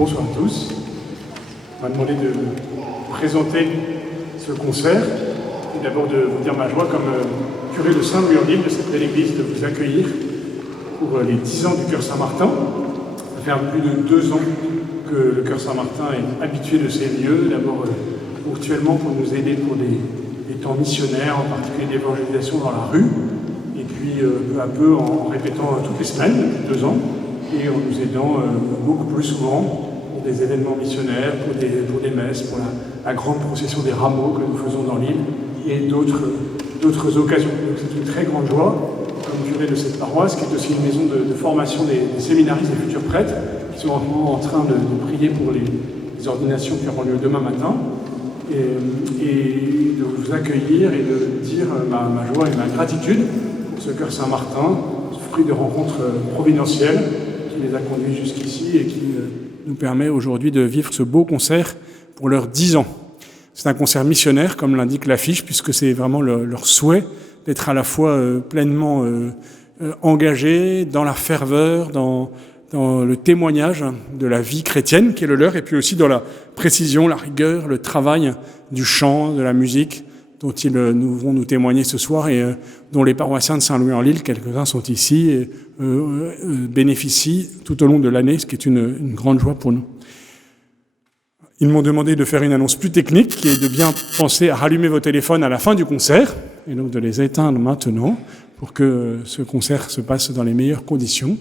Bonsoir à tous. On m'a demandé de présenter ce concert et d'abord de vous dire ma joie comme curé de Saint-Louis-en-Lille de cette belle église de vous accueillir pour les 10 ans du Chœur Saint-Martin. Ça fait un peu plus de 2 ans que le Chœur Saint-Martin est habitué de ces lieux, d'abord ponctuellement pour nous aider pour des temps missionnaires, en particulier d'évangélisation dans la rue, et puis peu à peu en répétant toutes les semaines depuis 2 ans, et en nous aidant beaucoup plus souvent pour des événements missionnaires, pour des messes, pour la grande procession des rameaux que nous faisons dans l'île, et d'autres occasions. Donc c'est une très grande joie, comme curé de cette paroisse, qui est aussi une maison de formation des séminaristes, des futurs prêtres, qui sont en train de prier pour les ordinations qui auront lieu demain matin, et de vous accueillir et de dire ma joie et ma gratitude pour ce Chœur Saint-Martin, fruit de rencontres providentielles qui les a conduits jusqu'ici et qui nous permet aujourd'hui de vivre ce beau concert pour leurs 10 ans. C'est un concert missionnaire, comme l'indique l'affiche, puisque c'est vraiment leur souhait d'être à la fois pleinement engagés dans la ferveur, dans le témoignage de la vie chrétienne qui est le leur, et puis aussi dans la précision, la rigueur, le travail du chant, de la musique, dont ils vont nous témoigner ce soir et dont les paroissiens de Saint-Louis-en-Lille, quelques-uns sont ici, et bénéficient tout au long de l'année, ce qui est une grande joie pour nous. Ils m'ont demandé de faire une annonce plus technique, qui est de bien penser à rallumer vos téléphones à la fin du concert, et donc de les éteindre maintenant, pour que ce concert se passe dans les meilleures conditions.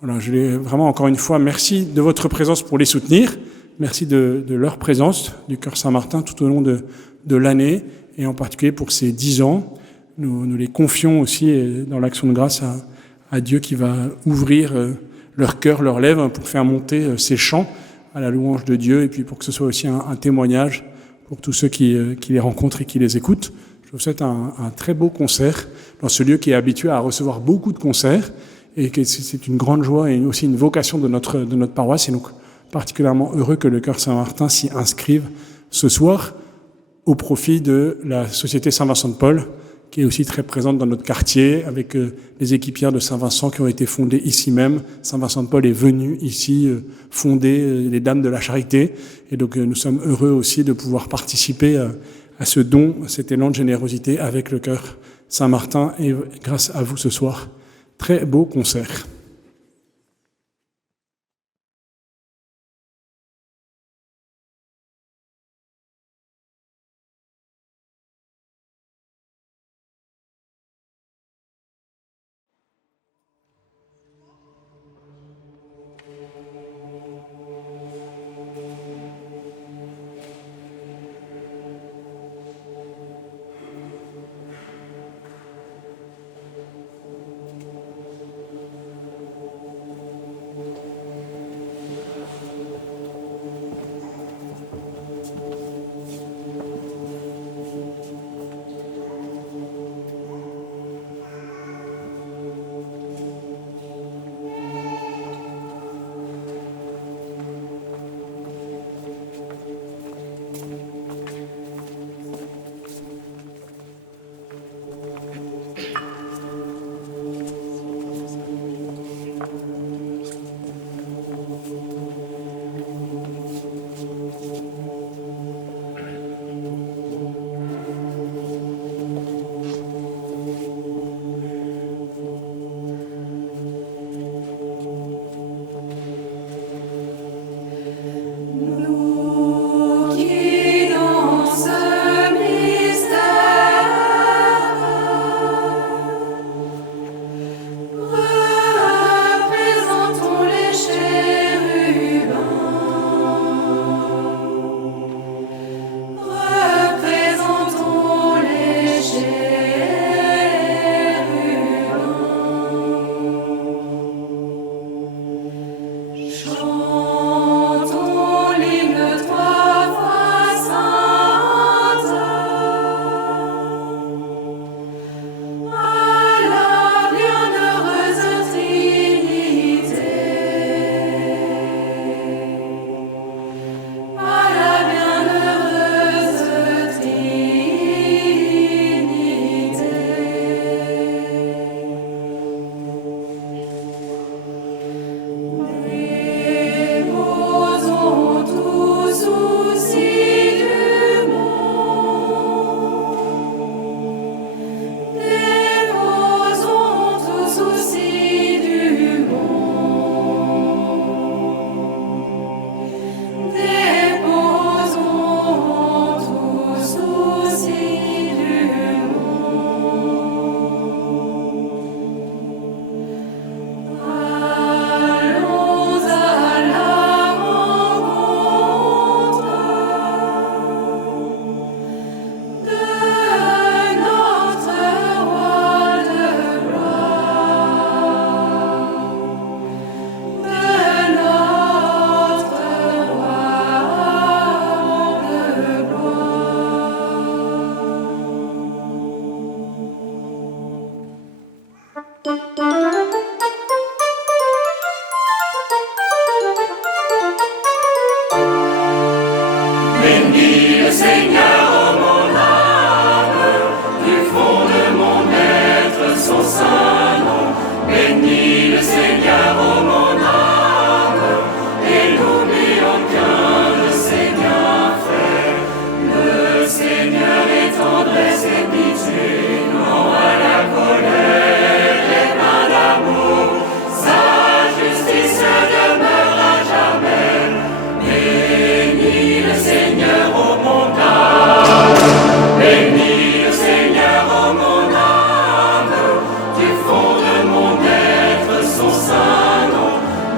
Voilà, je vais vraiment encore une fois, merci de votre présence pour les soutenir, merci de leur présence du Chœur Saint-Martin tout au long de l'année, et en particulier pour ces 10 ans. Nous les confions aussi dans l'action de grâce à Dieu qui va ouvrir leur cœur, leurs lèvres pour faire monter ces chants à la louange de Dieu, et puis pour que ce soit aussi un témoignage pour tous ceux qui les rencontrent et qui les écoutent. Je vous souhaite un très beau concert dans ce lieu qui est habitué à recevoir beaucoup de concerts, et que c'est une grande joie et aussi une vocation de notre paroisse, et donc particulièrement heureux que le Chœur Saint-Martin s'y inscrive ce soir au profit de la Société Saint-Vincent de Paul, qui est aussi très présente dans notre quartier, avec les équipières de Saint-Vincent qui ont été fondées ici même. Saint-Vincent de Paul est venu ici fonder les Dames de la Charité, et donc nous sommes heureux aussi de pouvoir participer à ce don, à cet élan de générosité avec le Chœur Saint-Martin, et grâce à vous ce soir. Très beau concert.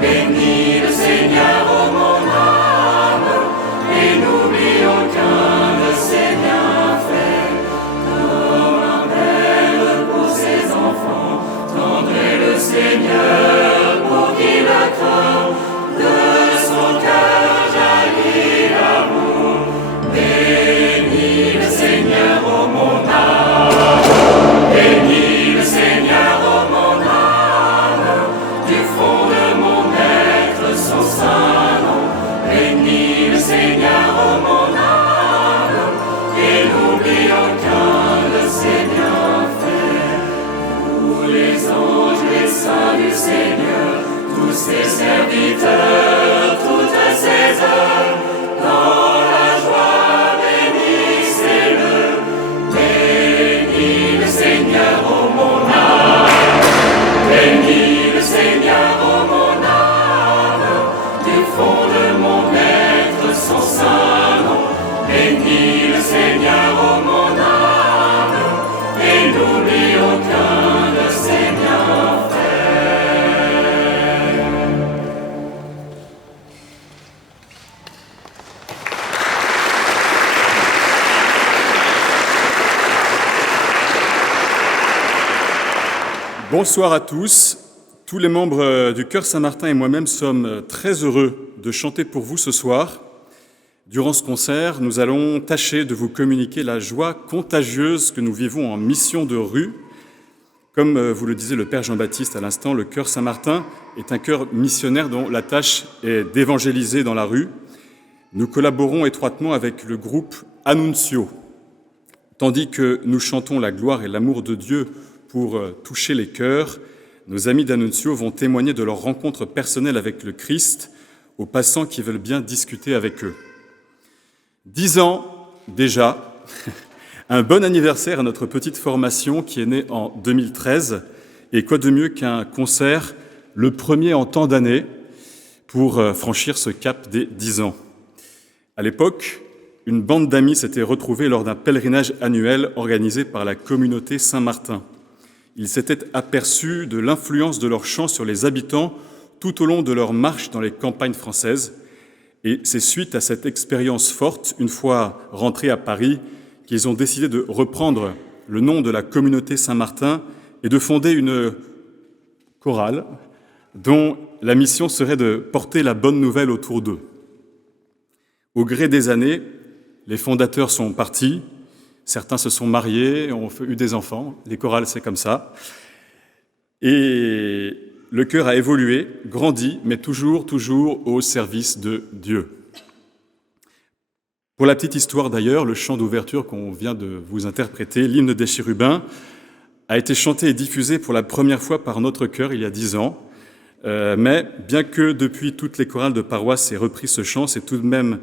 Bénis le Seigneur, ô mon âme, et n'oublie aucun de ses bienfaits. Comme un père pour ses enfants, tendrez le Seigneur pour qu'il accorde. De son cœur jaillit l'amour. Bénis le Seigneur, ô mon âme. Bénis le Seigneur, ô mon âme. Du fond de mon être, son saint nom. Bénis le Seigneur, ô mon âme. Et n'oublie aucun de ses bienfaits. Tous les anges, les saints du Seigneur, tous ses serviteurs, toutes ses œuvres, dans la joie, bénissez-le. Bénis le Seigneur, ô mon âme. Bénis le Seigneur, ô mon âme. Du fond de mon être, son saint nom. Bénis le Seigneur, ô mon âme. Et n'oublie aucun de ses bienfaits. Bonsoir à tous. Tous les membres du Chœur Saint-Martin et moi-même sommes très heureux de chanter pour vous ce soir. Durant ce concert, nous allons tâcher de vous communiquer la joie contagieuse que nous vivons en mission de rue. Comme vous le disait le Père Jean-Baptiste à l'instant, le Chœur Saint-Martin est un chœur missionnaire dont la tâche est d'évangéliser dans la rue. Nous collaborons étroitement avec le groupe Annunzio. Tandis que nous chantons la gloire et l'amour de Dieu pour toucher les cœurs, nos amis d'Annunzio vont témoigner de leur rencontre personnelle avec le Christ aux passants qui veulent bien discuter avec eux. 10 ans déjà, un bon anniversaire à notre petite formation qui est née en 2013. Et quoi de mieux qu'un concert, le premier en tant d'années, pour franchir ce cap des 10 ans. À l'époque, une bande d'amis s'était retrouvée lors d'un pèlerinage annuel organisé par la communauté Saint-Martin. Ils s'étaient aperçus de l'influence de leur chant sur les habitants tout au long de leur marche dans les campagnes françaises. Et c'est suite à cette expérience forte, une fois rentrés à Paris, qu'ils ont décidé de reprendre le nom de la communauté Saint-Martin et de fonder une chorale dont la mission serait de porter la bonne nouvelle autour d'eux. Au gré des années, les fondateurs sont partis. Certains se sont mariés, ont eu des enfants. Les chorales, c'est comme ça. Et le chœur a évolué, grandi, mais toujours au service de Dieu. Pour la petite histoire d'ailleurs, le chant d'ouverture qu'on vient de vous interpréter, l'hymne des chérubins, a été chanté et diffusé pour la première fois par notre chœur il y a 10 ans. Mais bien que depuis toutes les chorales de paroisse aient repris ce chant, c'est tout de même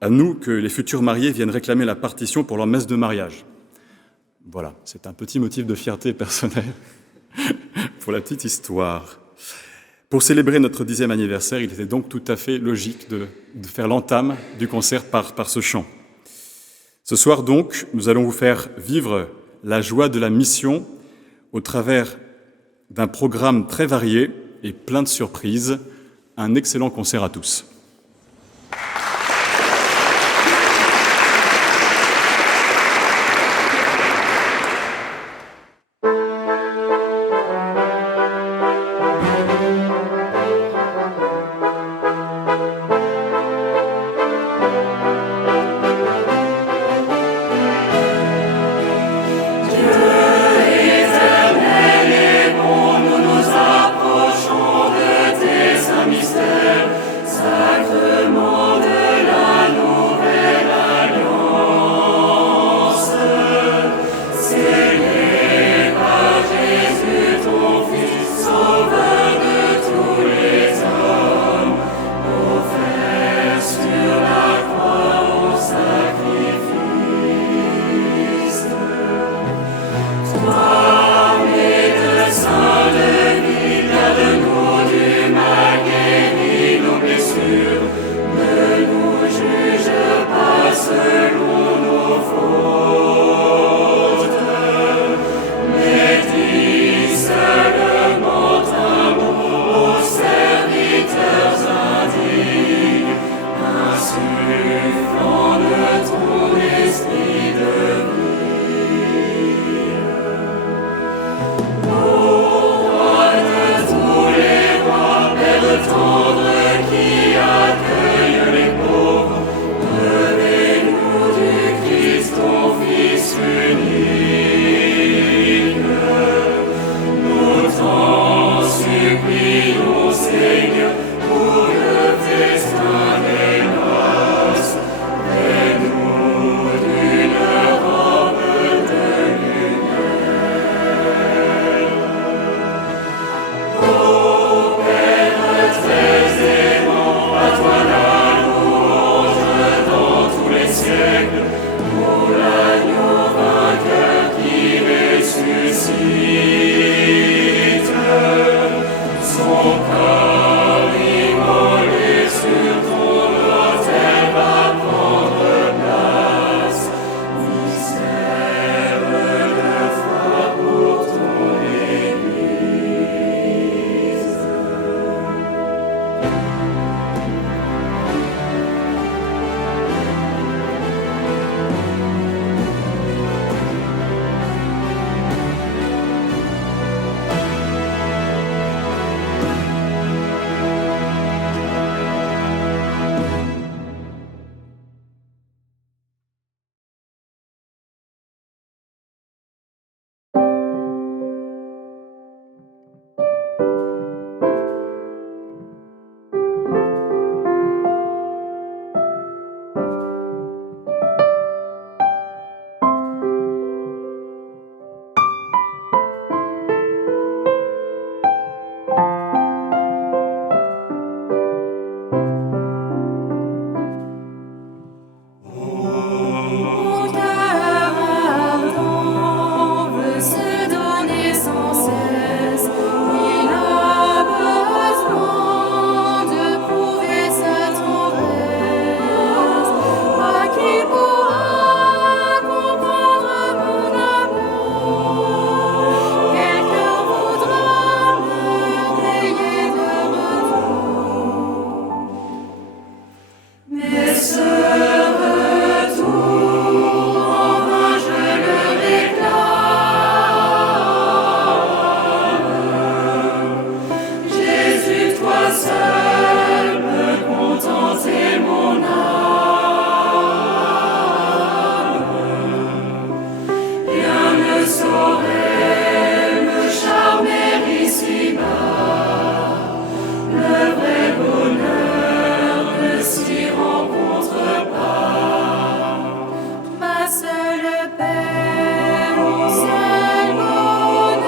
à nous que les futurs mariés viennent réclamer la partition pour leur messe de mariage. Voilà, c'est un petit motif de fierté personnelle pour la petite histoire. Pour célébrer notre 10e anniversaire, il était donc tout à fait logique de faire l'entame du concert par ce chant. Ce soir donc, nous allons vous faire vivre la joie de la mission au travers d'un programme très varié et plein de surprises. Un excellent concert à tous. Mystère, prions, Seigneur, pour le festin des noces. Fais-nous d'une robe de lumière. Ô Père très aimant, à toi la louange dans tous les siècles, pour l'agneau vainqueur qui ressuscite. Son corps immolé sur ton autel va prendre place. Mystère de foi pour ton Église. Mon cœur ardent veut se donner sans cesse. Il a besoin de prouver sa tendresse. À qui pourra comprendre mon amour? Quel cœur voudra me rayer de retour? Mais ce retour, en vain je le réclame. Jésus, toi seul peux contenter mon âme. Rien ne saurait me charmer ici-bas. Le vrai bonheur ne s'y rencontre pas. Ma seule paix, mon seul bonheur,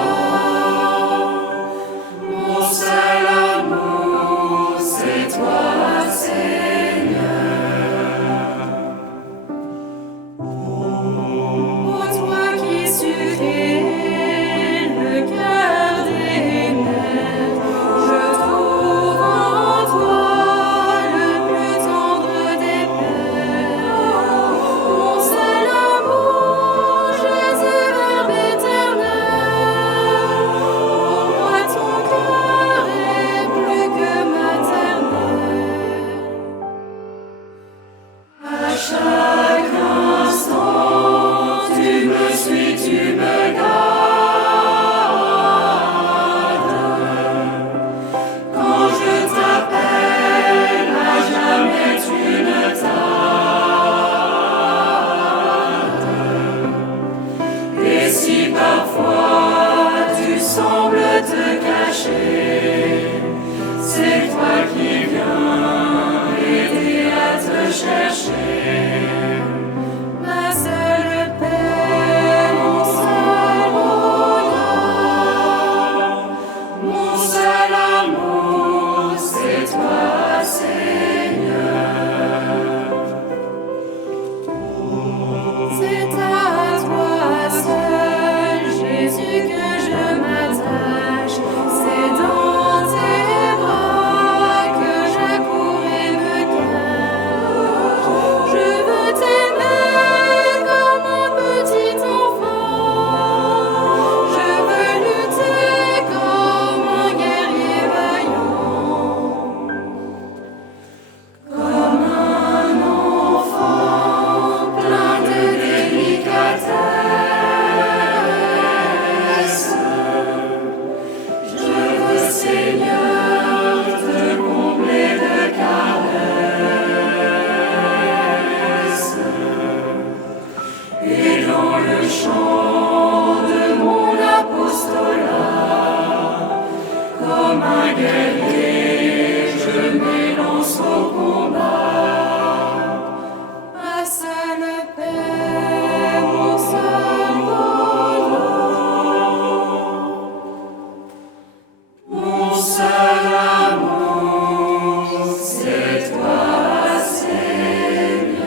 mon seul amour, c'est toi, Seigneur. Ô toi qui suffis le cœur des mères, je trouve en toi le plus tendre des pères. Mon seul amour, Jésus, Verbe éternel, pour moi ton cœur est plus que maternel. guerrier, je m'élance au combat. Ma seule paix, mon seul bonheur, Mon seul amour, c'est toi, Seigneur.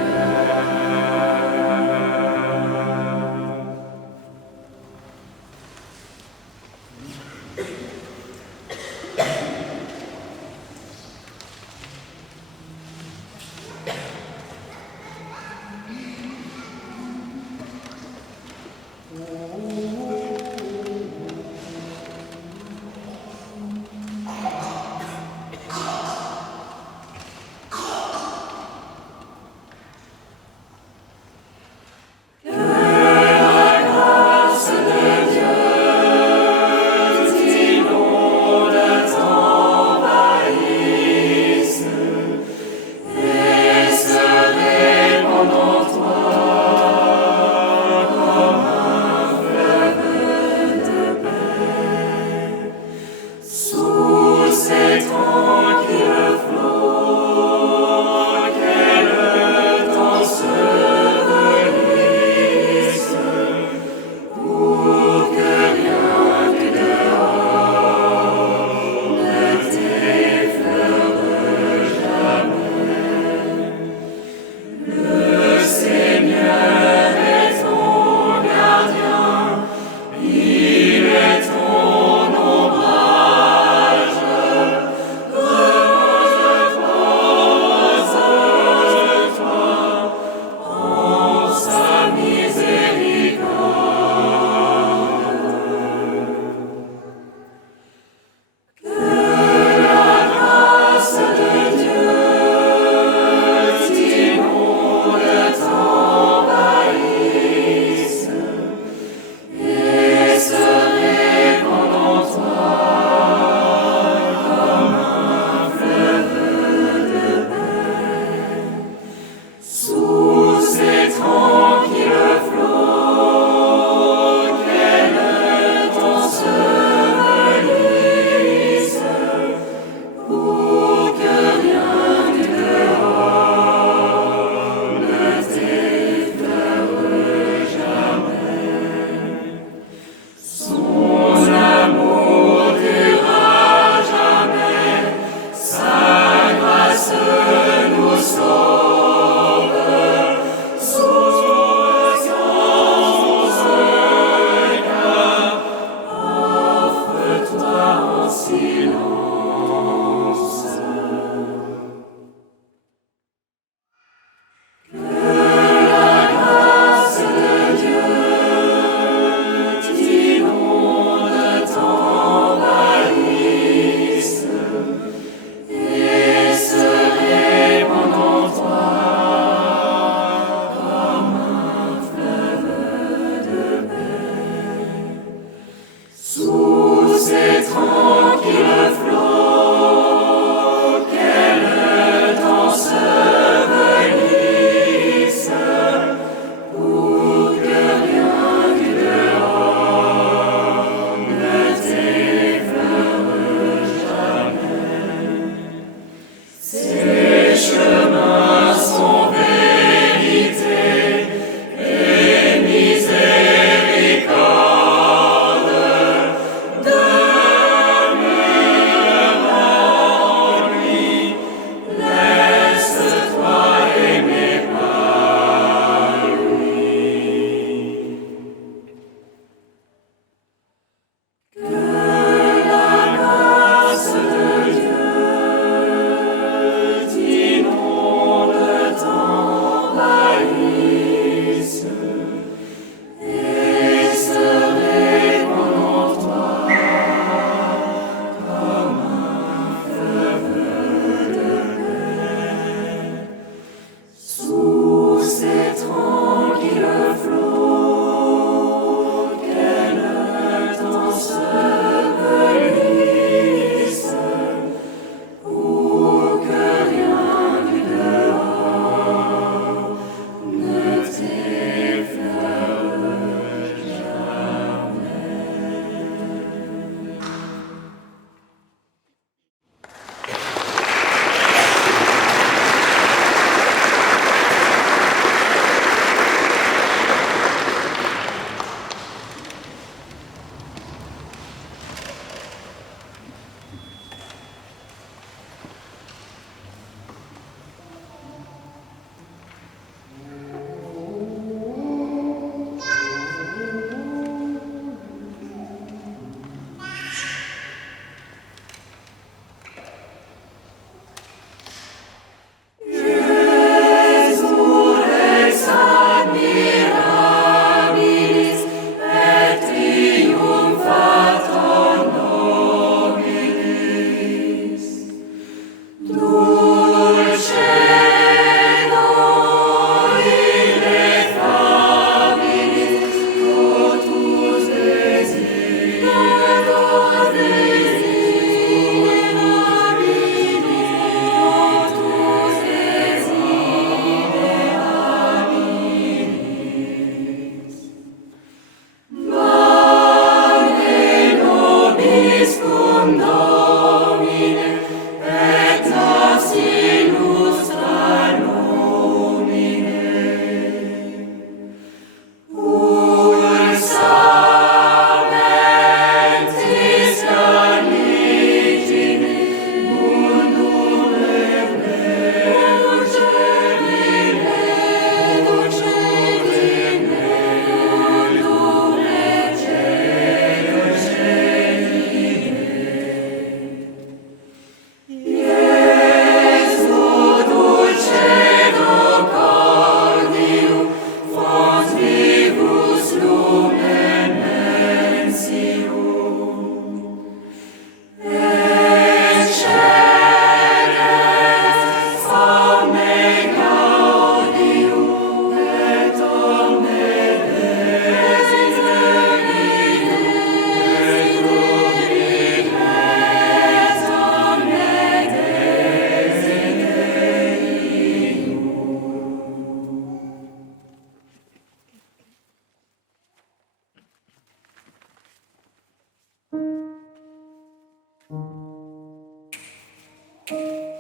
Amen.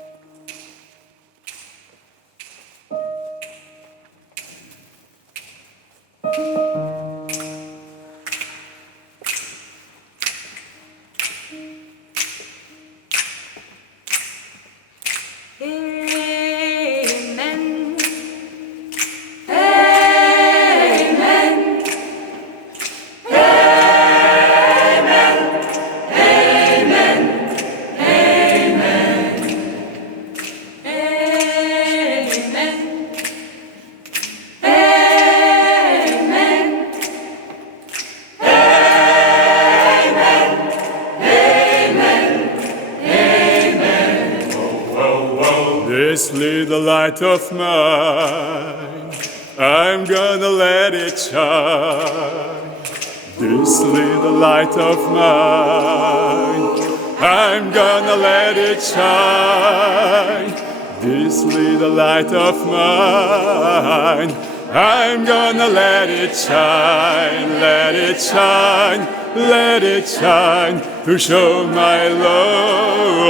This little light of mine, I'm gonna let it shine. This little light of mine, I'm gonna let it shine. This little light of mine, I'm gonna let it shine, let it shine, let it shine to show my love.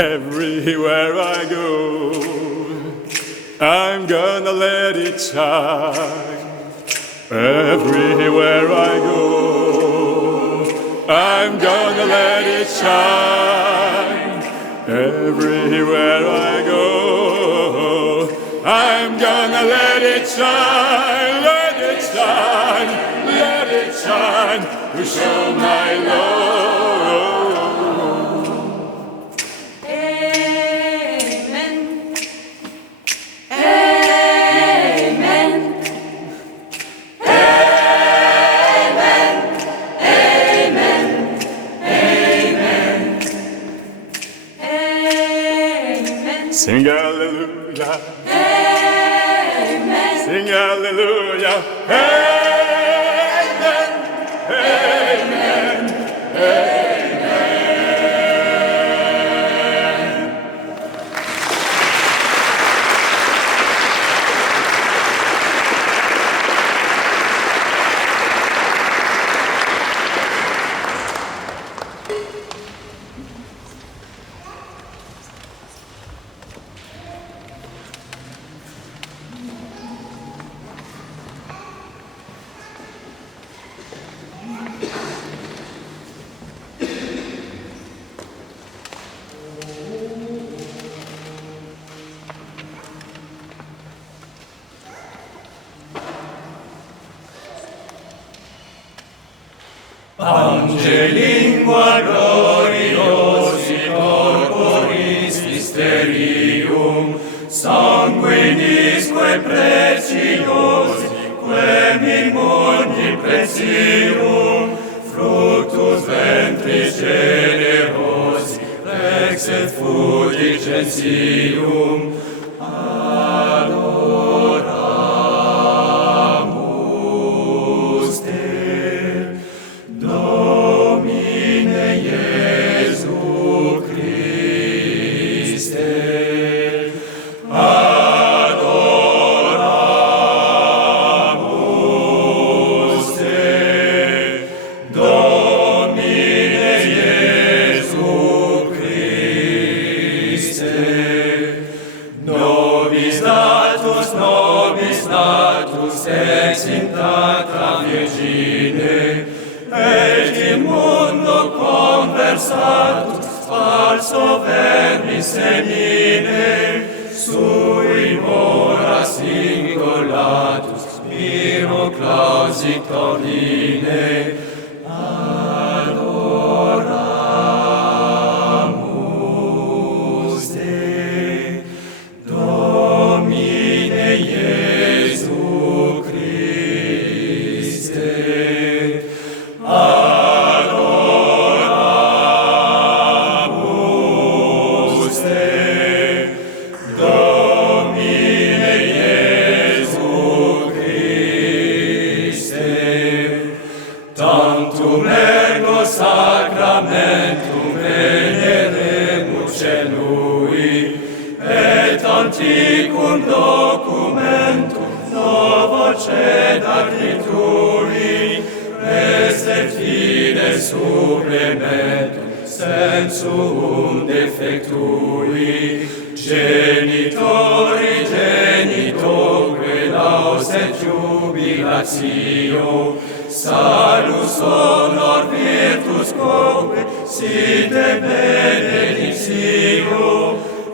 Everywhere I go, I'm gonna let it shine. Everywhere I go, I'm gonna let it shine. Everywhere I go, I'm gonna let it shine, let it shine, let it shine to show my love. Sing hallelujah. Amen. Sing hallelujah. Amen. Amen. Amen. Angelingua gloriosi corporis mysterium sanguinisque preciosi quem in mundi precium fructus ventris generosi rex et fulgentium adoramus te Domine Iesu Christe, adoramus te, Domine Iesu Christe, nobis natus ex intacta Virgine, et in mundo conversatus falso vermis semine, sui mora singulatus miro clausic ordine, adoramus te, Domine Iesu Christe, adoramus sacramentum veneremus celui, et antiquum documentum novo cedat lituri, reset fide supplementum sensuum defectui, genitori genitoque laus et jubilatio, salus honor virtus quoque site benedictio,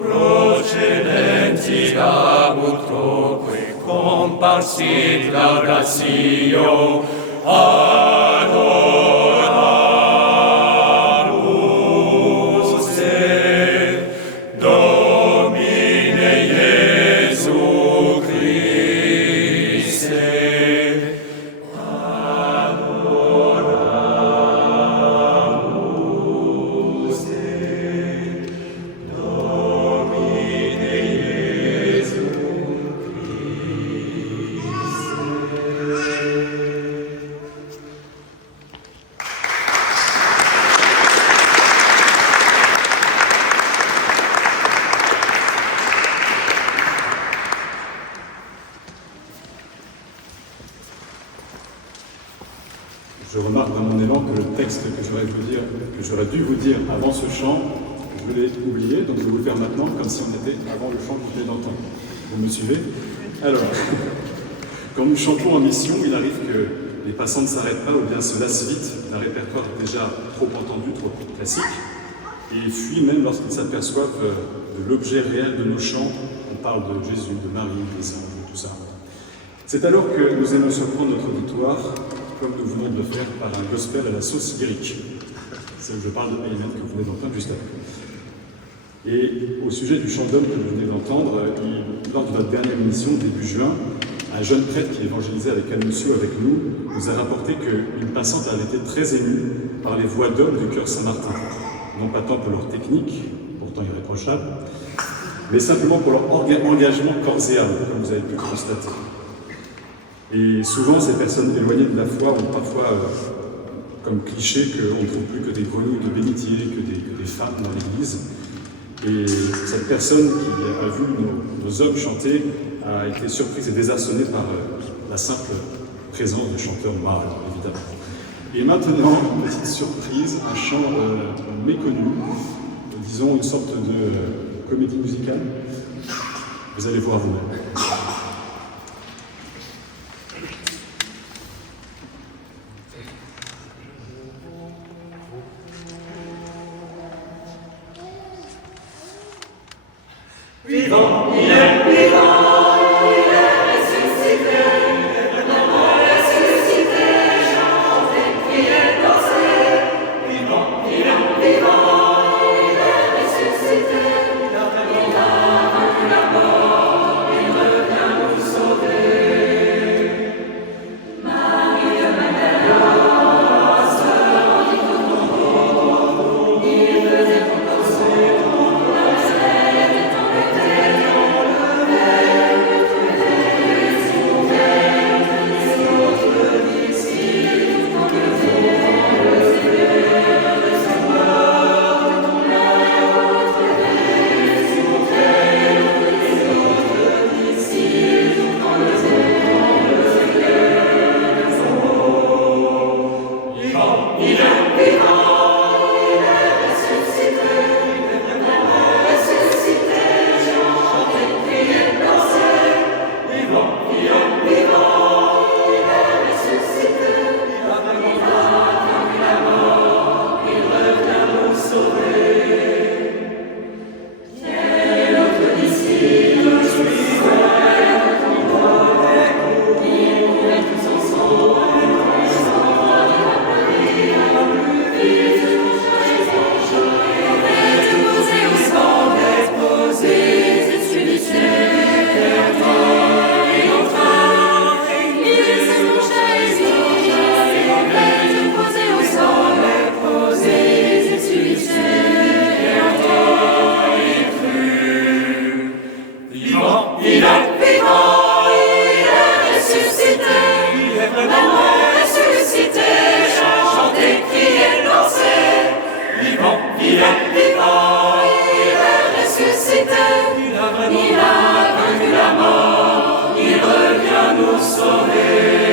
procedenti abut quoque comparsit laudatio, adoramus te, Domine Iesu Christe. Je remarque dans mon élan que le texte que j'aurais dû vous dire avant ce chant, je l'ai oublié, donc je vais vous le faire maintenant, comme si on était avant le chant que vous venez d'entendre. Vous me suivez? Alors, quand nous chantons en mission, il arrive que les passants ne s'arrêtent pas ou bien se lassent vite d'un répertoire déjà trop entendu, trop classique, et fuient même lorsqu'ils s'aperçoivent de l'objet réel de nos chants. On parle de Jésus, de Marie, des anges, de tout ça. C'est alors que nous aimons surprendre notre auditoire, comme nous venons de le faire par un gospel à la sauce lyrique. C'est où je parle de Amen que vous venez d'entendre juste après. Et au sujet du chant d'homme que vous venez d'entendre, lors de notre dernière émission, début juin, un jeune prêtre qui évangélisait avec Anuncio avec nous nous a rapporté qu'une passante avait été très émue par les voix d'hommes du chœur Saint-Martin. Non pas tant pour leur technique, pourtant irréprochable, mais simplement pour leur engagement corps et âme, comme vous avez pu constater. Et souvent, ces personnes éloignées de la foi ont parfois comme cliché qu'on ne trouve plus que des grenouilles de bénitier, que des femmes dans l'église. Et cette personne qui a vu nos hommes chanter a été surprise et désarçonnée par la simple présence de chanteurs noirs, alors, évidemment. Et maintenant, une petite surprise, un chant méconnu, disons une sorte de comédie musicale. Vous allez voir vous-même. Vivant, il est vivant, il est ressuscité, maintenant ressuscité, chantez, priez, dansez. Vivant, il est ressuscité, il a vaincu la mort, il revient nous sauver. Marie, Madeleine, sœur, dit tout ton il faisait pour danser, la scène est embêtée. il est ressuscité, il a vaincu la mort, il revient nous sauver.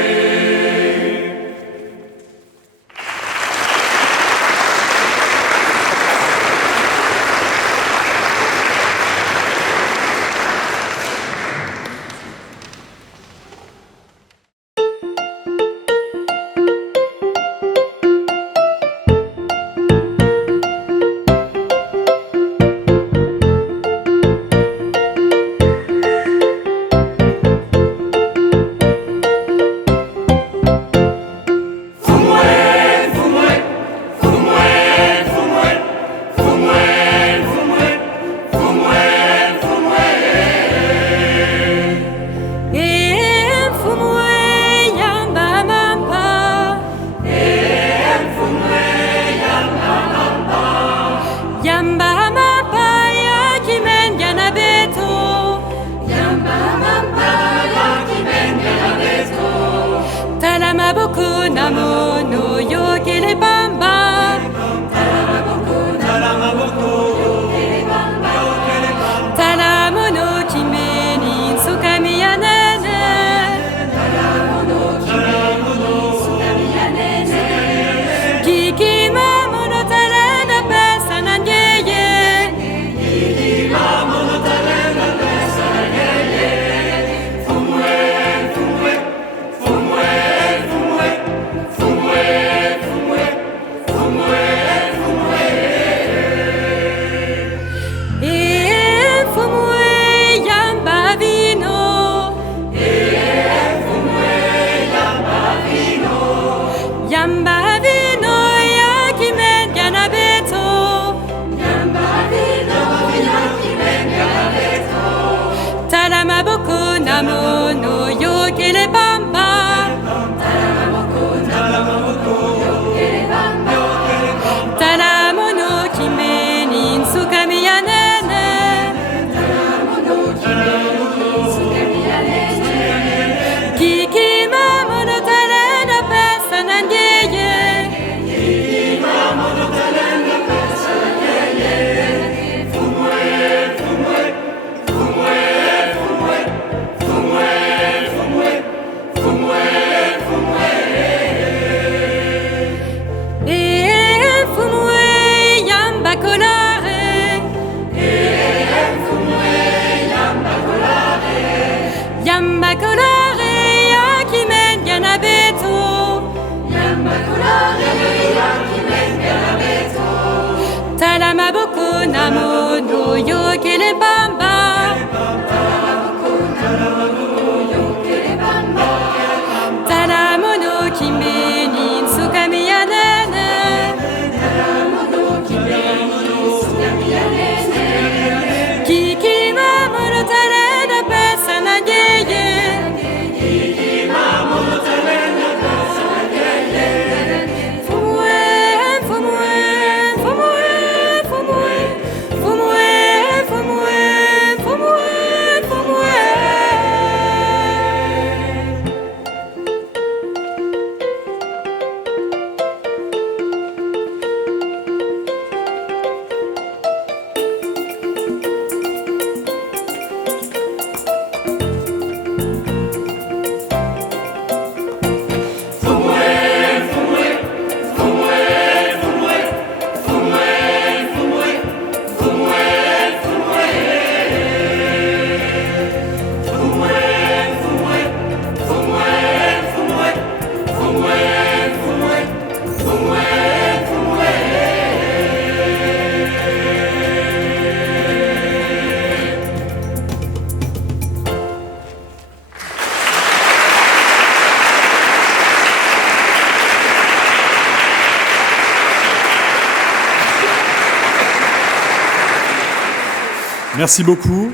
Merci beaucoup.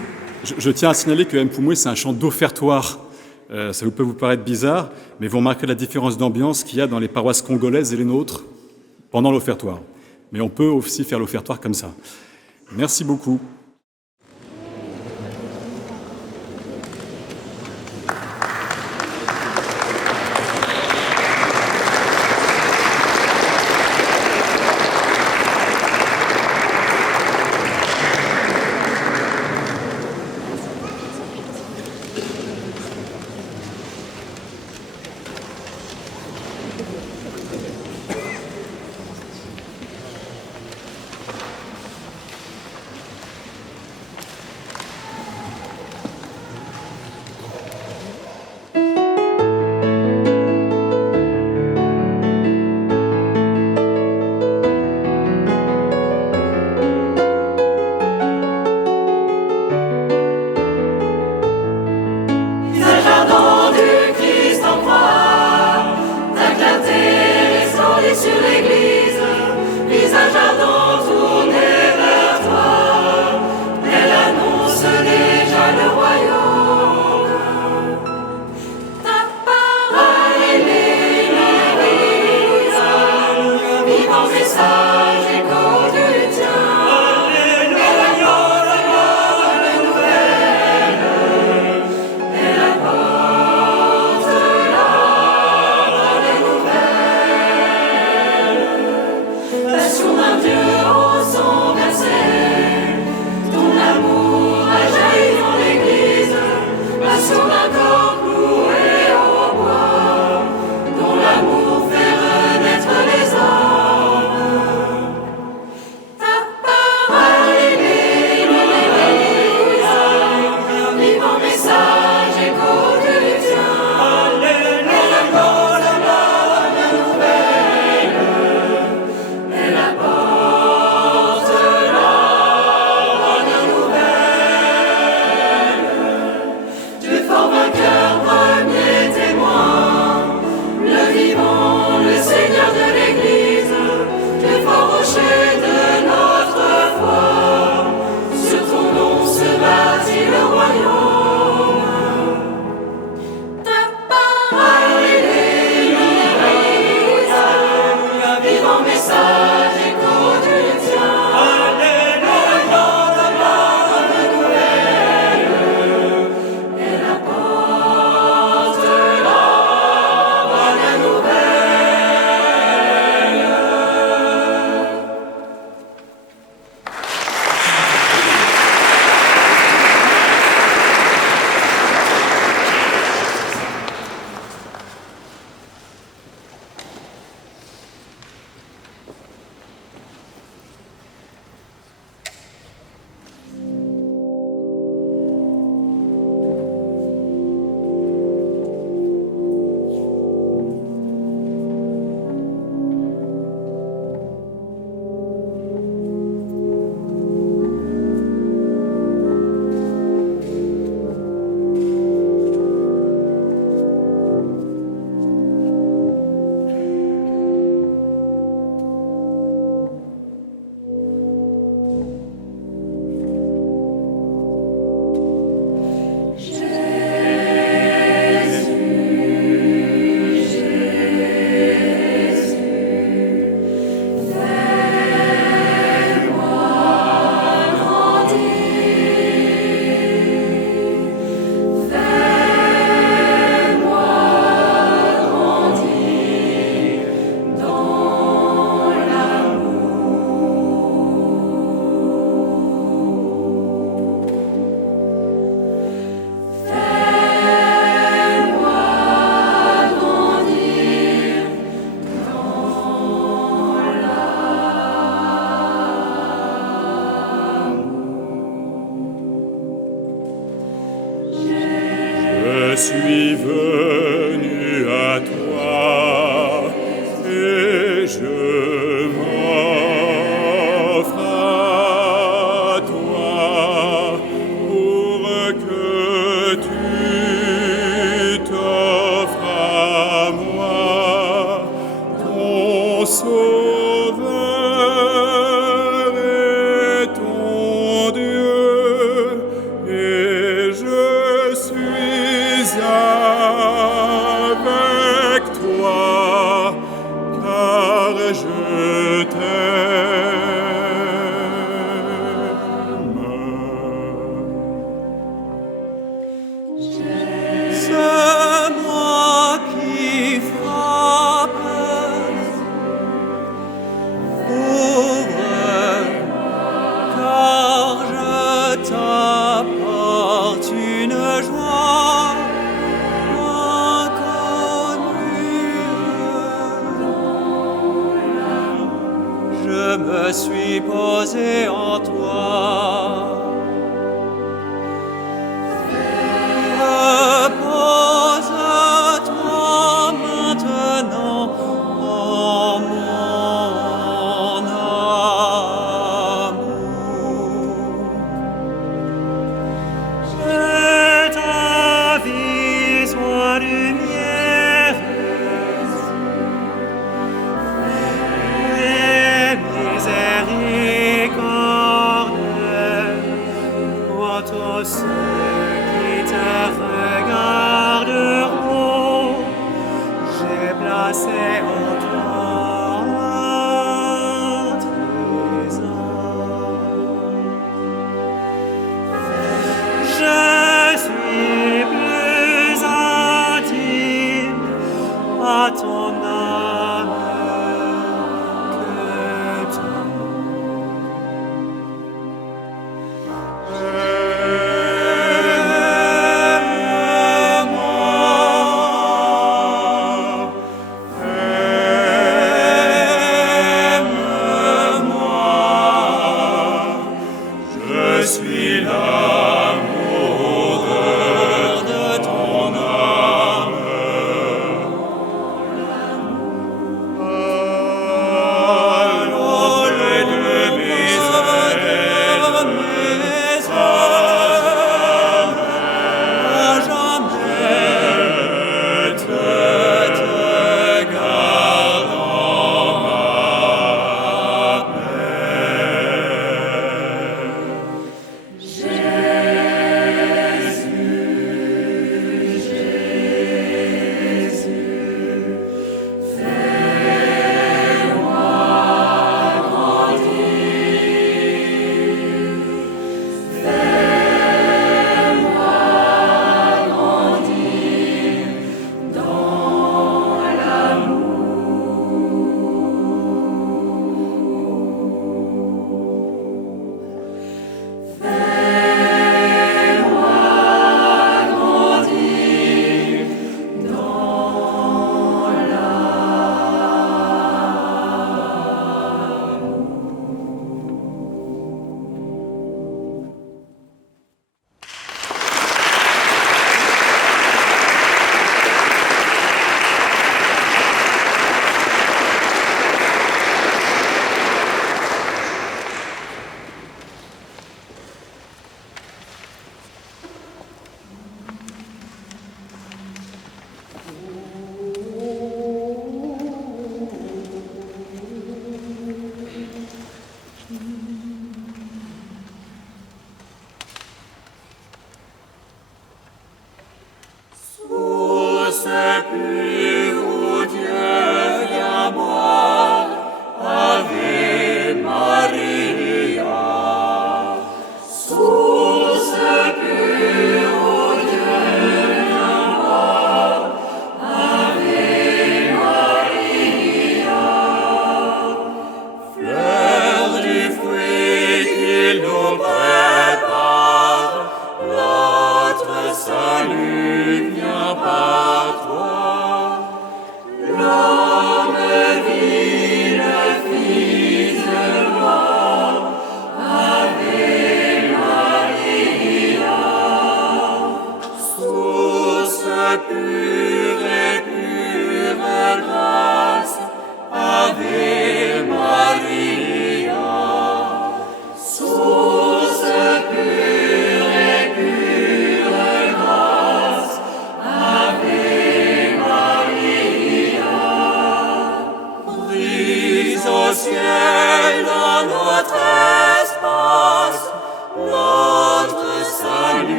Je tiens à signaler que Mpumwe, c'est un chant d'offertoire. Ça peut vous paraître bizarre, mais vous remarquerez la différence d'ambiance qu'il y a dans les paroisses congolaises et les nôtres pendant l'offertoire. Mais on peut aussi faire l'offertoire comme ça. Merci beaucoup. suis venu à toi et je m'offre à toi pour que tu t'offres à moi, ton Sauveur et ton Dieu, et je suis avec toi, car je t'aime. C'est moi qui frappe. Ouvre, car je t'apporte une joie inconnue. Je me suis posé en toi. Repose-toi maintenant en mon amour. Je ta vie soit lumiéreuse et miséricorde pour tous ceux qui te regarderont. J'ai placé en toi un trésor. Je suis plus intime à ton âme que toi. Je suis l'amour de ton âme. Allons de mes ailes, à jamais te garde en ma paix.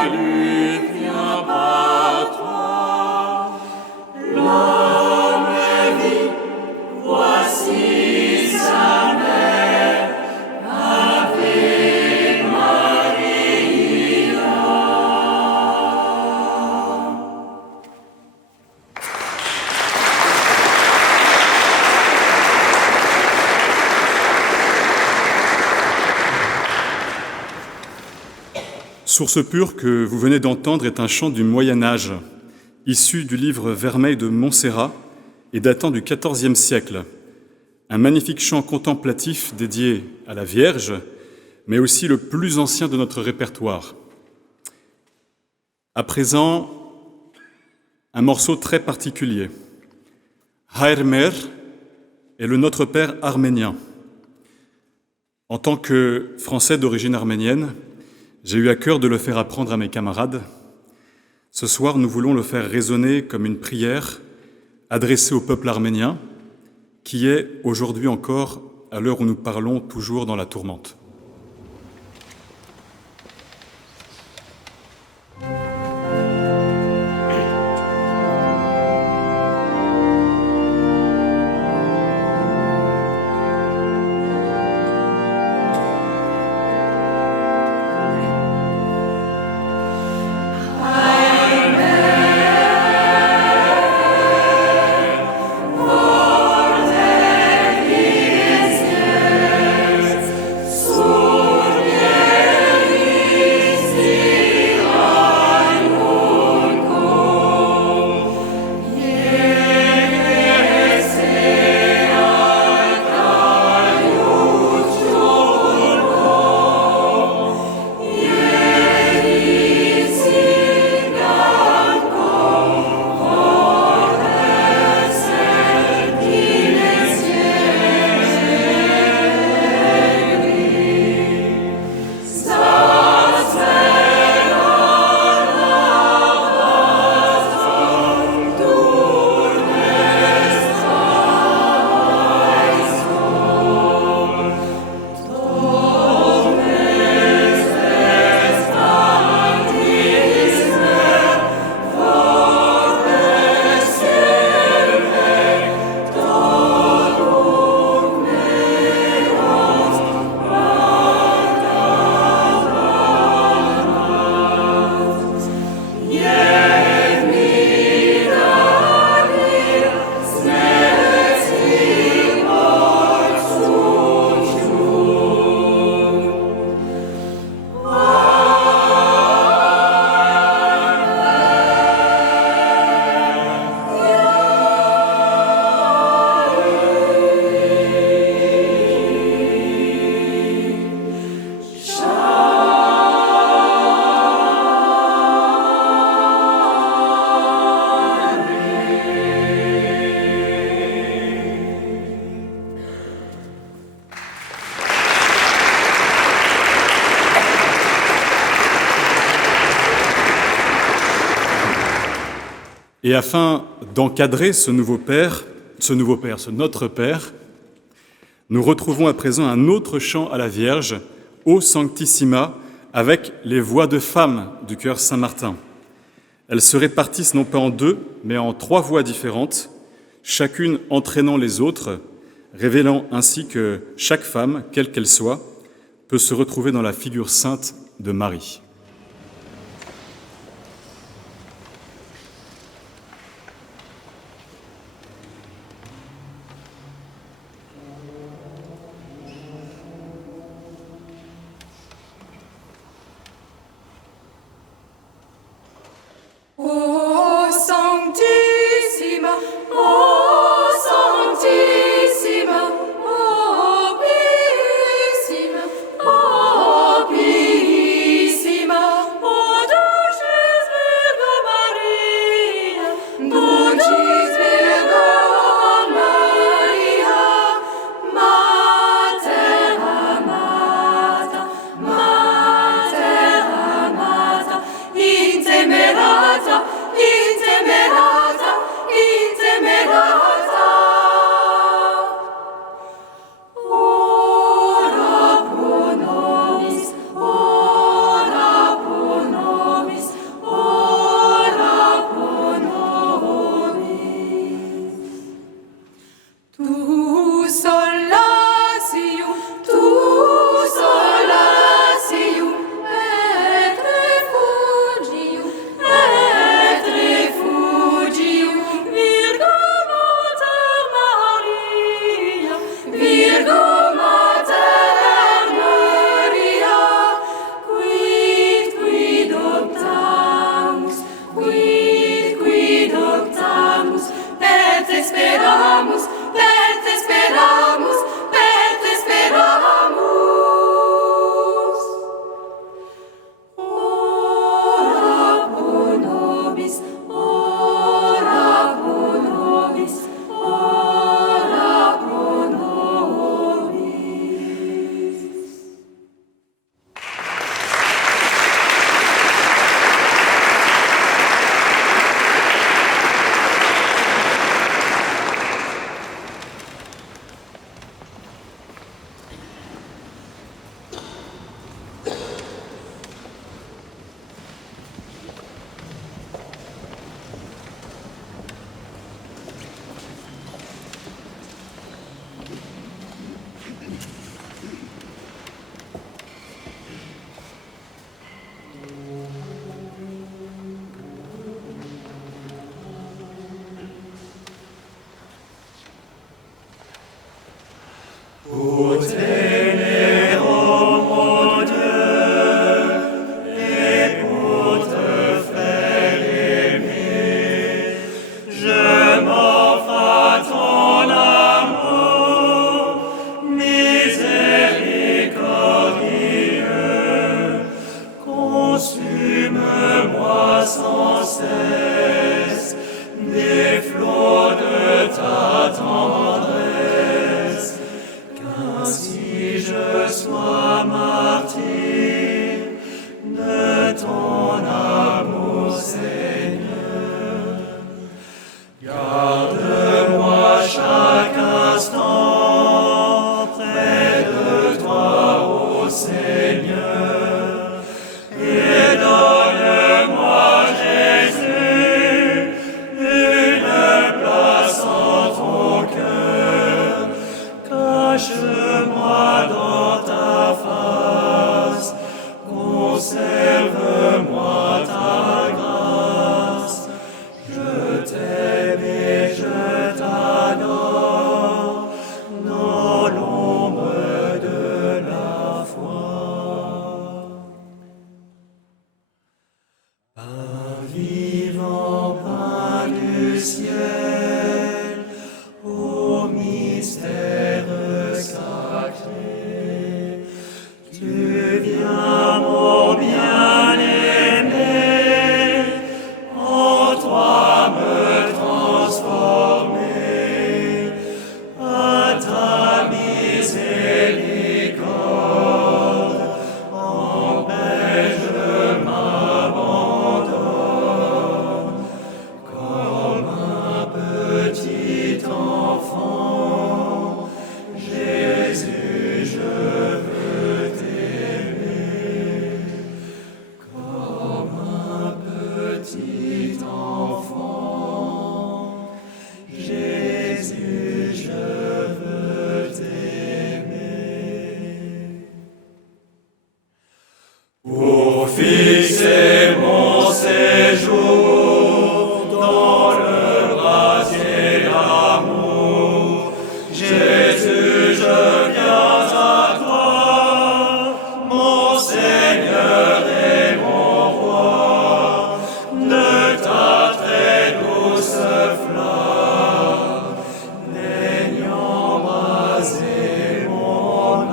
salut vient par toi. L'homme vit, voici sa mère, Ave Maria. Source pure que vous venez d'entendre est un chant du Moyen-Âge, issu du livre Vermeil de Montserrat et datant du XIVe siècle. Un magnifique chant contemplatif dédié à la Vierge, mais aussi le plus ancien de notre répertoire. À présent, un morceau très particulier. Haer Mer est le Notre Père arménien. En tant que Français d'origine arménienne, j'ai eu à cœur de le faire apprendre à mes camarades. Ce soir, nous voulons le faire résonner comme une prière adressée au peuple arménien, qui est aujourd'hui encore, à l'heure où nous parlons, toujours dans la tourmente. Et afin d'encadrer ce Notre Père, nous retrouvons à présent un autre chant à la Vierge, Ô Sanctissima, avec les voix de femmes du chœur Saint-Martin. Elles se répartissent non pas en deux, mais en trois voix différentes, chacune entraînant les autres, révélant ainsi que chaque femme, quelle qu'elle soit, peut se retrouver dans la figure sainte de Marie. O Sanctissima, O Sanctissima, O Pissima, O Pissima, O Dulcis Virgo Maria, Dulcis Virgo Maria, Mater amata, Mater amata, intemerata, intemerata, intemerata. t'aimer, ô mon Dieu, et pour te faire aimer, je m'offre à ton amour miséricordieux. Consume-moi sans cesse des flots de ta tendresse, qu'ainsi je sois martyr de ton amour, Seigneur. Garde-moi chaque instant près de toi, ô Seigneur, et donne-moi, Jésus, une place en ton cœur. Cache-moi dans ta face, conserve-moi ta grâce. Je t'aime et je t'adore dans l'ombre de la foi. Pain vivant, pain du ciel, ô mystère sacré, tu viens, mon bien-aimé, en toi me transformer, à ta miséricorde, en paix je m'abandonne, comme un petit enfant. Jésus, je veux t'aimer, comme un petit enfant. Jésus, je veux t'aimer. Pour fixer mon séjour dans le brasier d'amour, Jésus, je viens à toi, mon Seigneur et mon Roi, de ta très douce flamme, daigne embraser mon âme.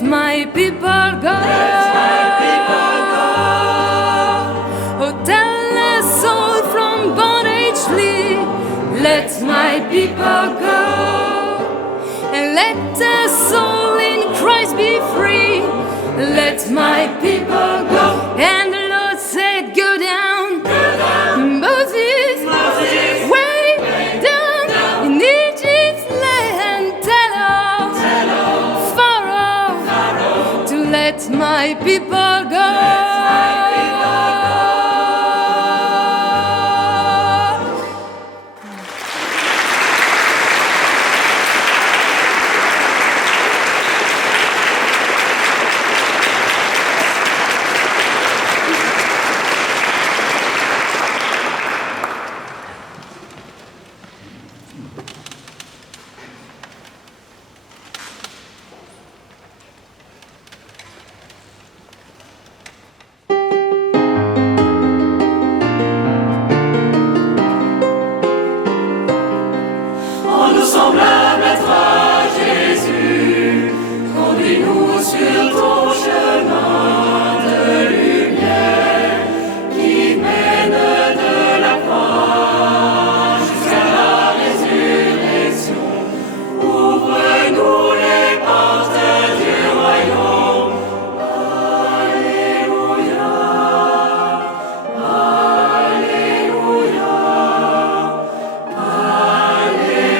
Let my people go. Oh, tell their soul from bondage flee. Let my people go. And let their soul in Christ be free. Let my people go. And the Lord said, go down. Moses, way down in Egypt's land. Tell Pharaoh to let my people go. Rends-nous semblables à toi, Jésus. Conduis-nous sur ton chemin de lumière qui mène de la croix jusqu'à la résurrection. Ouvre-nous les portes du royaume. Alléluia, Alléluia, Alléluia.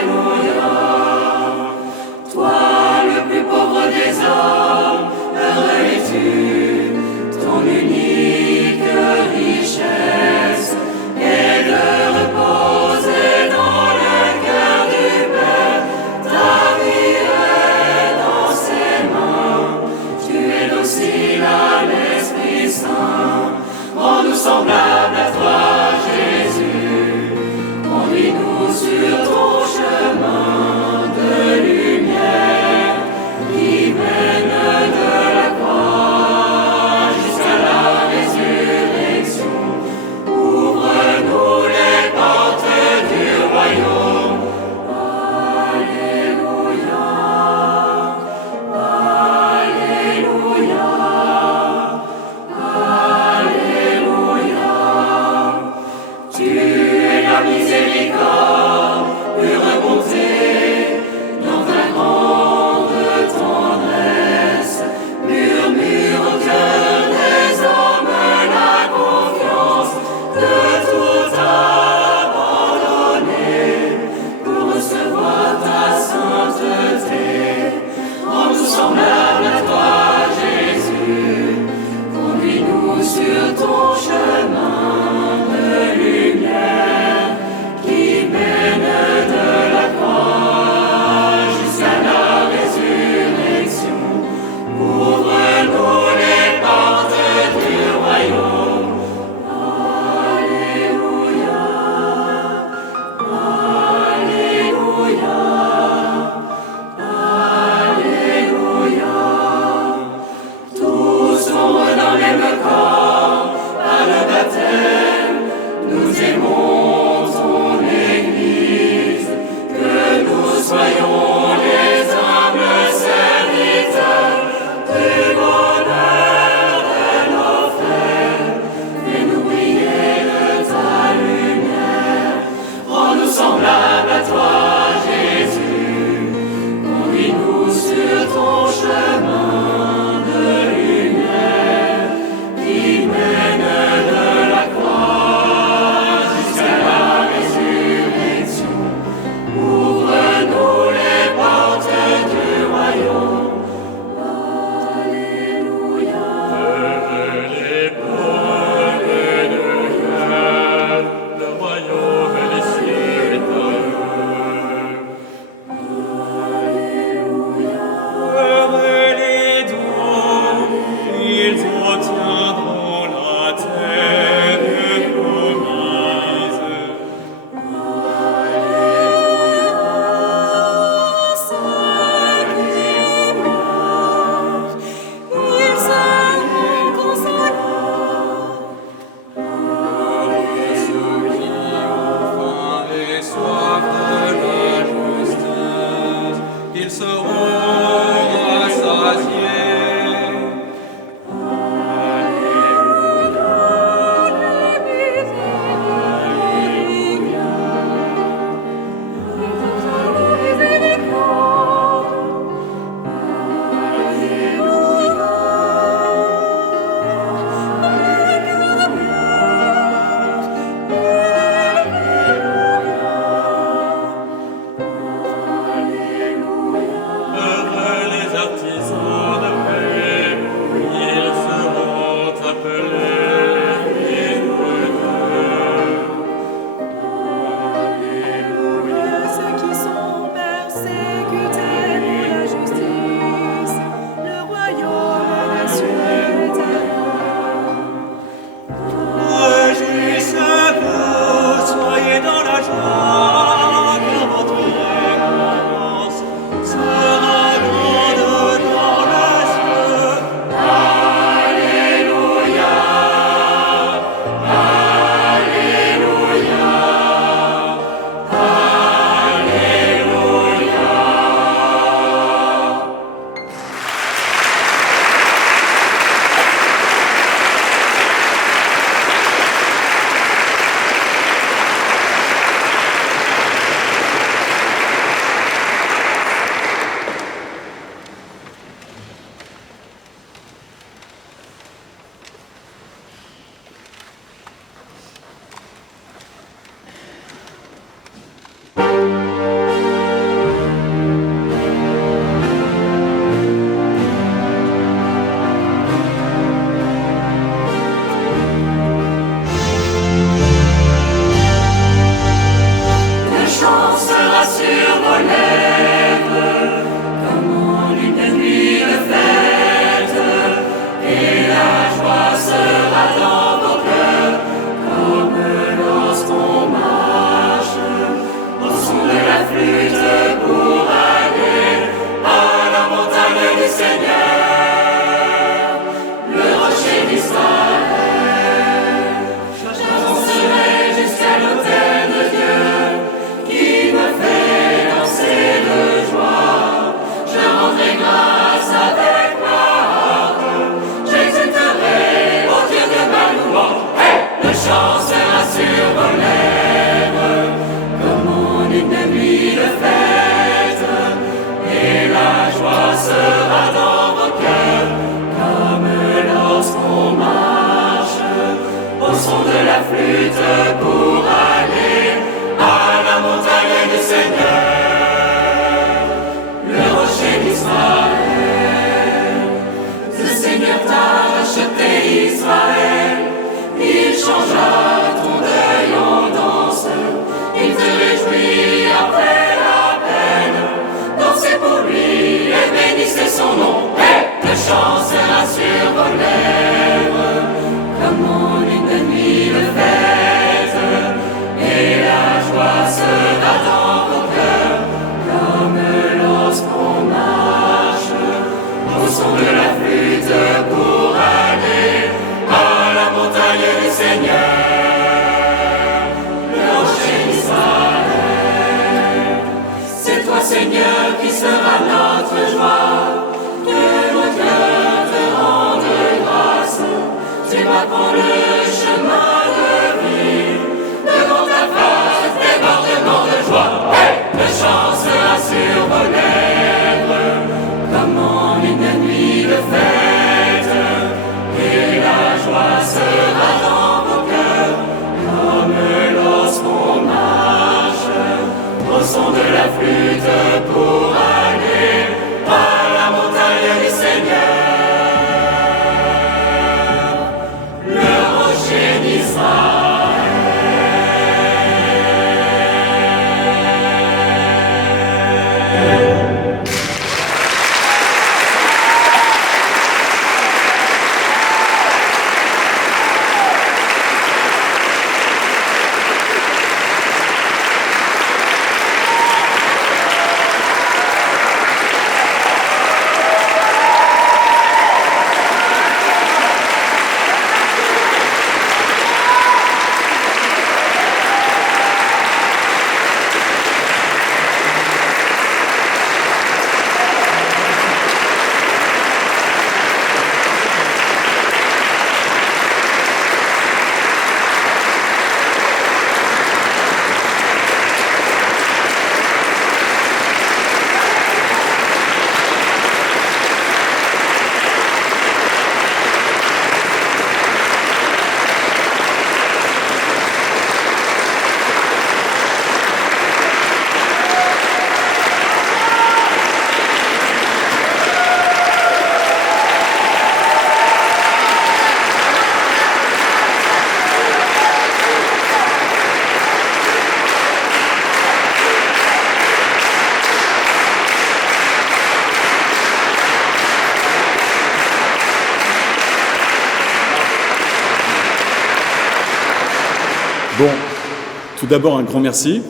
Toi, le plus pauvre des hommes, heureux es-tu, ton unique richesse est de reposer dans le cœur du Père. Ta vie est dans ses mains, tu es docile à l'Esprit Saint. Rends-nous semblables à toi, Jésus, conduis-nous sur ton chemin de lumière qui mène de la croix jusqu'à la résurrection. flûte pour aller à la montagne du Seigneur, le rocher d'Israël. Le Seigneur t'a racheté, Israël. Il changera ton deuil en danse. Il te réjouit après la peine. Dansez pour lui et bénissez son nom. Et le chant sera sur vos lèvres, comme en une nuit de fête. Et la joie sera dans vos cœurs, comme lorsqu'on marche au son de la flûte pour aller à la montagne du Seigneur, le rocher d'Israël. C'est toi, Seigneur, qui sera notre joie, que nos cœurs te rendent grâce. Tu m'apprends le chemin de vie, devant ta face, débordement de joie. Et le chant sera sur vos lèvres, comme en une nuit de fête. Et la joie sera dans vos cœurs, comme lorsqu'on marche au son de la flûte pour aller à la montagne du Seigneur, le rocher d'Israël. Bon, tout d'abord un grand merci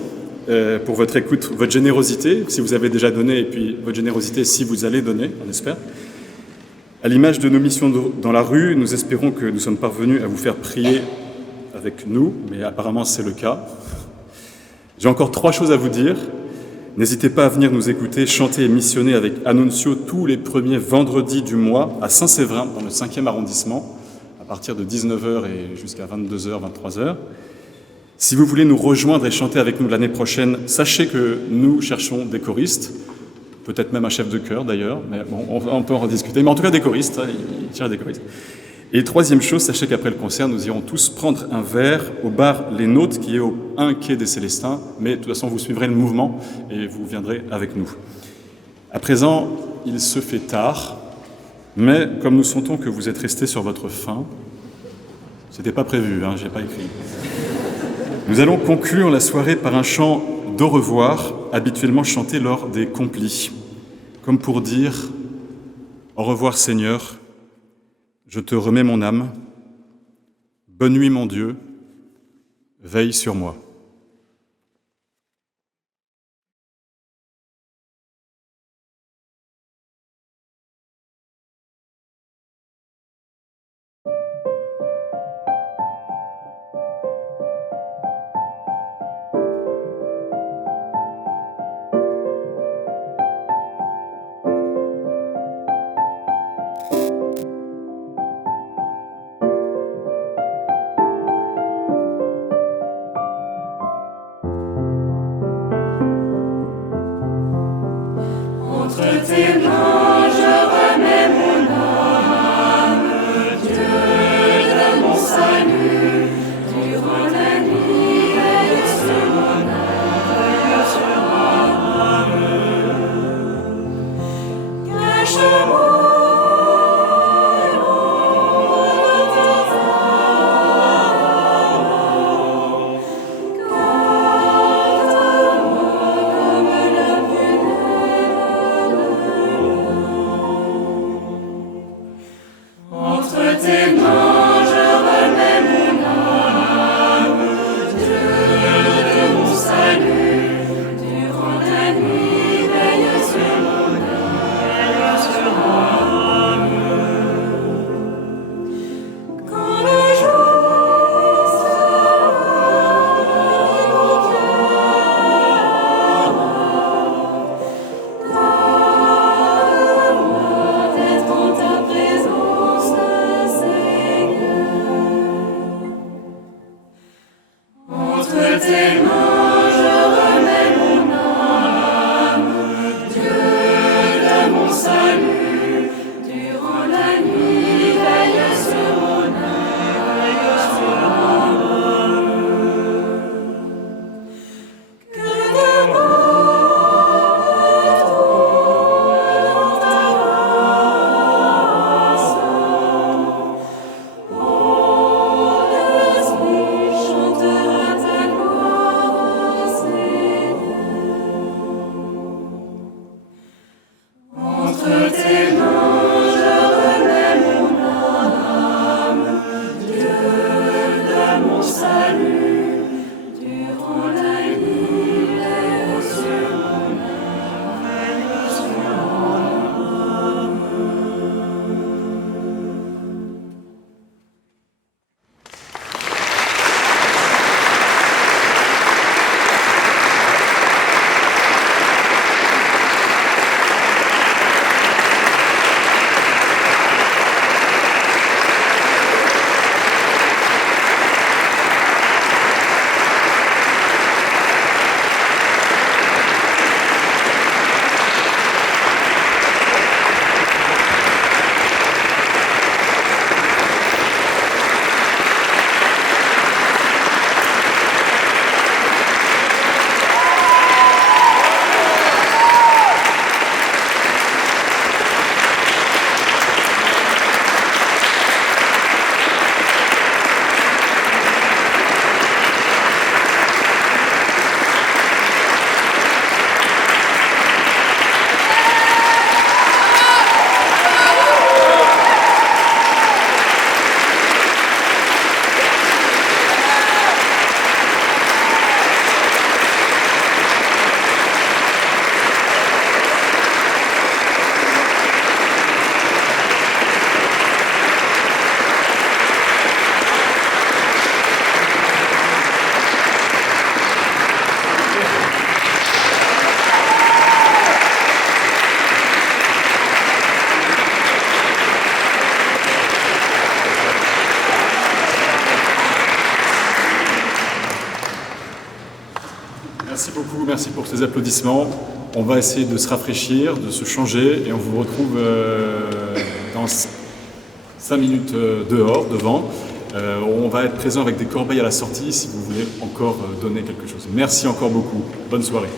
pour votre écoute, votre générosité, si vous avez déjà donné, et puis votre générosité si vous allez donner, on espère. À l'image de nos missions dans la rue, nous espérons que nous sommes parvenus à vous faire prier avec nous, mais apparemment c'est le cas. J'ai encore 3 choses à vous dire. N'hésitez pas à venir nous écouter, chanter et missionner avec Annuncio tous les premiers vendredis du mois à Saint-Séverin, dans le 5e arrondissement, à partir de 19h et jusqu'à 22h, 23h. Si vous voulez nous rejoindre et chanter avec nous l'année prochaine, sachez que nous cherchons des choristes, peut-être même un chef de chœur d'ailleurs, mais bon, on peut en rediscuter. Mais en tout cas des choristes, il cherche des choristes. Et 3e chose, sachez qu'après le concert, nous irons tous prendre un verre au bar Les Nôtes, qui est au 1 quai des Célestins, mais de toute façon vous suivrez le mouvement et vous viendrez avec nous. À présent, il se fait tard, mais comme nous sentons que vous êtes restés sur votre faim, c'était pas prévu, je n'ai pas écrit. Nous allons conclure la soirée par un chant d'au revoir, habituellement chanté lors des complis, comme pour dire « Au revoir Seigneur, je te remets mon âme, bonne nuit mon Dieu, veille sur moi. » Merci beaucoup, merci pour ces applaudissements. On va essayer de se rafraîchir, de se changer et on vous retrouve dans 5 minutes dehors, devant. On va être présent avec des corbeilles à la sortie si vous voulez encore donner quelque chose. Merci encore beaucoup. Bonne soirée.